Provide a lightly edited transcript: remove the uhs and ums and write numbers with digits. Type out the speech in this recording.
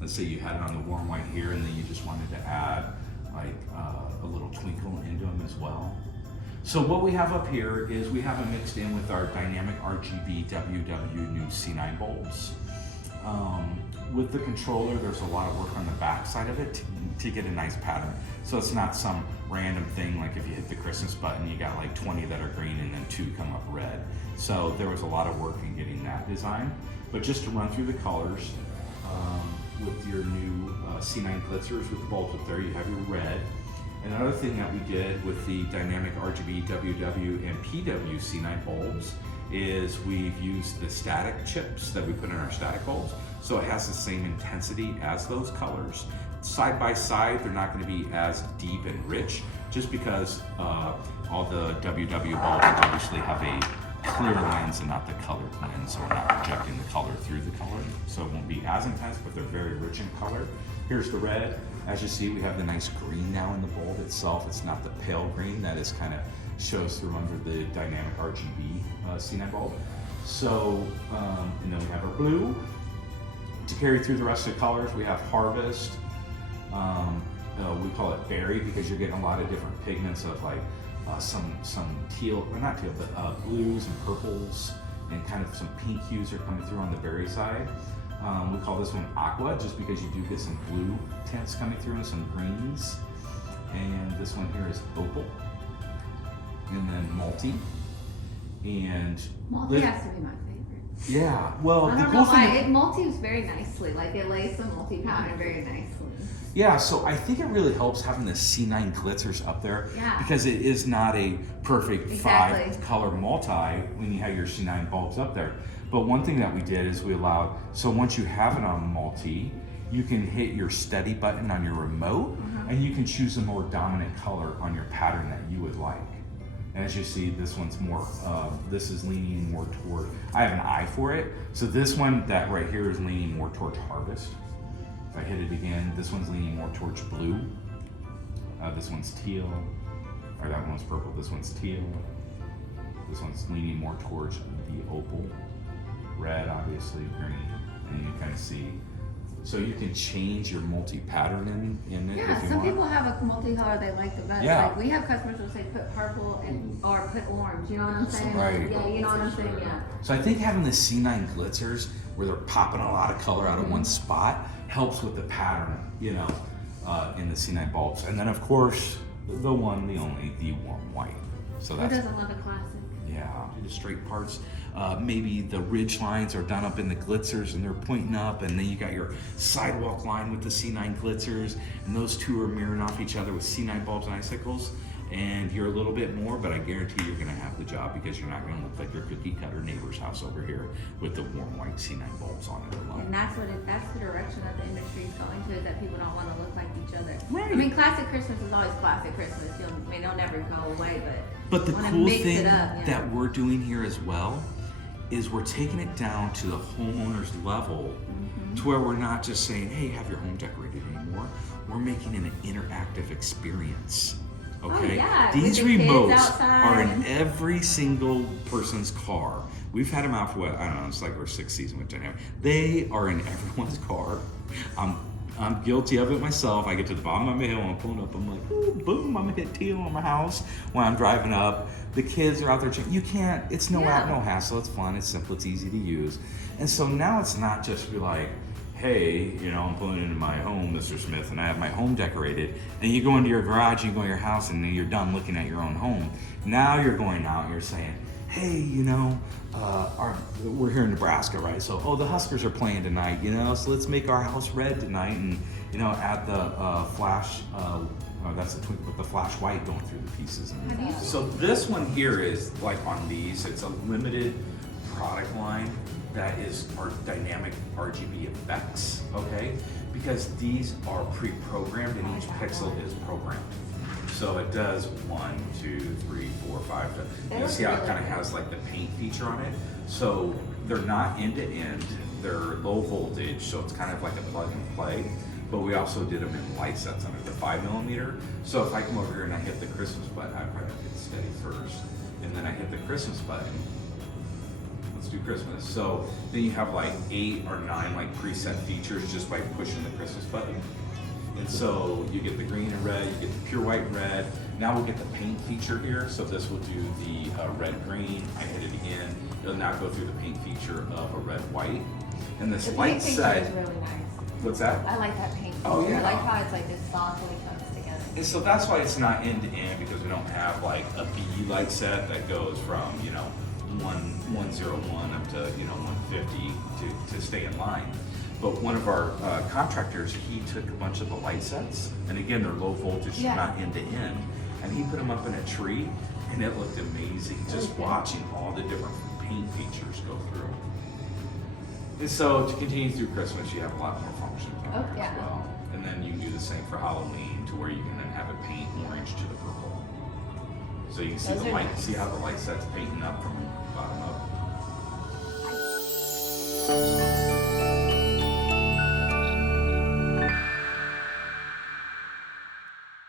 let's say you had it on the warm white here, and then you just wanted to add like a little twinkle into them as well. So what we have up here is we have it mixed in with our Dynamic RGB WW new C9 bulbs. With the controller, there's a lot of work on the back side of it to get a nice pattern. So it's not some random thing like if you hit the Christmas button, you got like 20 that are green and then 2 come up red. So there was a lot of work in getting that design. But just to run through the colors, with your new C9 glitzers with the bulbs up there, you have your red. And another thing that we did with the Dynamic RGB WW and PW C9 bulbs is we've used the static chips that we put in our static bulbs, so it has the same intensity as those colors. Side by side, they're not going to be as deep and rich, just because all the WW bulbs obviously have a clear lens and not the colored lens, so we're not projecting the color through the color, so it won't be as intense, but they're very rich in color. Here's the red. As you see, we have the nice green now in the bulb itself. It's not the pale green that is kind of shows through under the Dynamic RGB C9 bulb. So, and then we have our blue. To carry through the rest of the colors, we have Harvest. We call it Berry because you're getting a lot of different pigments of like some teal, or not teal, but blues and purples, and kind of some pink hues are coming through on the berry side. We call this one Aqua just because you do get some blue tints coming through and some greens. And this one here is Opal. And then Multi. And Multi has to be my favorite. Yeah, well, I don't know why. It multis very nicely. Like it lays the multi pattern very nicely. Yeah, so I think it really helps having the C9 glitzers up there, because it is not a perfect 5-color multi when you have your C9 bulbs up there. But one thing that we did is we allowed, so once you have it on multi, you can hit your steady button on your remote, and you can choose a more dominant color on your pattern that you would like. And as you see, this one's more, this is leaning more toward, I have an eye for it. So this one, that right here is leaning more towards Harvest. If I hit it again, this one's leaning more towards blue. This one's teal, or that one's purple, this one's teal. This one's leaning more towards the opal. Red, obviously, green, and you kind of see. So you can change your multi-pattern in it if you want. Yeah, some people have a multi-color they like the best. Yeah. Like we have customers who say put purple and or put orange, you know what I'm saying? Right. Yeah, you know what I'm saying, yeah. So I think having the C9 glitzers, where they're popping a lot of color out of one spot, helps with the pattern, you know, in the C9 bulbs. And then of course, the one, the only, the warm white. So that's, who doesn't love a classic? Yeah, do the straight parts. Maybe the ridge lines are done up in the glitzers and they're pointing up, and then you got your sidewalk line with the C9 glitzers, and those two are mirroring off each other with C9 bulbs and icicles. And you're a little bit more, but I guarantee you're gonna have the job, because you're not gonna look like your cookie cutter neighbor's house over here with the warm white C9 bulbs on it alone. And that's the direction that the industry is going to, is that people don't want to look like each other. Right. I mean, classic Christmas is always classic Christmas. I mean, they'll never go away, But the cool thing up, that we're doing here as well is we're taking it down to the homeowner's level, to where we're not just saying, hey, have your home decorated anymore. We're making an interactive experience. Okay, these remotes are in every single person's car. We've had them out for what, I don't know, it's like our 6th season with Dynamic. They are in everyone's car. I'm guilty of it myself. I get to the bottom of my hill and I'm pulling up, I'm like, ooh, boom, I'm gonna hit teal on my house when I'm driving up. The kids are out there, you can't, it's no app, no hassle, it's fun, it's simple, it's easy to use. And so now it's not just be like, hey, you know, I'm pulling into my home, Mr. Smith, and I have my home decorated, and you go into your garage, you go to your house, and then you're done looking at your own home. Now you're going out and you're saying, hey, you know, we're here in Nebraska, right? So, the Huskers are playing tonight, you know, so let's make our house red tonight, and, you know, add the flash, that's the twinkle with the flash white going through the pieces. So this one here is, like on these, it's a limited product line that is our Dynamic RGB effects, okay? Because these are pre-programmed and each pixel is programmed. So it does 1, 2, 3, 4, 5. You see how it kind of has like the paint feature on it? So they're not end to end, they're low voltage, so it's kind of like a plug and play. But we also did them in light sets under the 5mm. So if I come over here and I hit the Christmas button, I probably hit steady first, and then I hit the Christmas button. let's do Christmas. So then you have like 8 or 9 like preset features just by pushing the Christmas button. And so you get the green and red, you get the pure white and red. Now we'll get the paint feature here. So this will do the red-green. I hit it again. It'll now go through the paint feature of a red-white. And this The light paint feature set. is really nice. What's that? I like that paint feature. Oh, yeah. I like how it's like this softly comes together. And so that's why it's not end to end, because we don't have like a BE light set that goes from 101 up to 150 to stay in line. But one of our contractors, he took a bunch of the light sets, and again they're low voltage, Yeah. not end to end, and he put them up in a tree, and it looked amazing just watching all the different paint features go through. And so to continue through Christmas, you have a lot more functions on there yeah. as well. And then you can do the same for Halloween, to where you can then have it paint orange to the purple. So you can see Those the are light, nice. see how the light set's painting up from bottom up.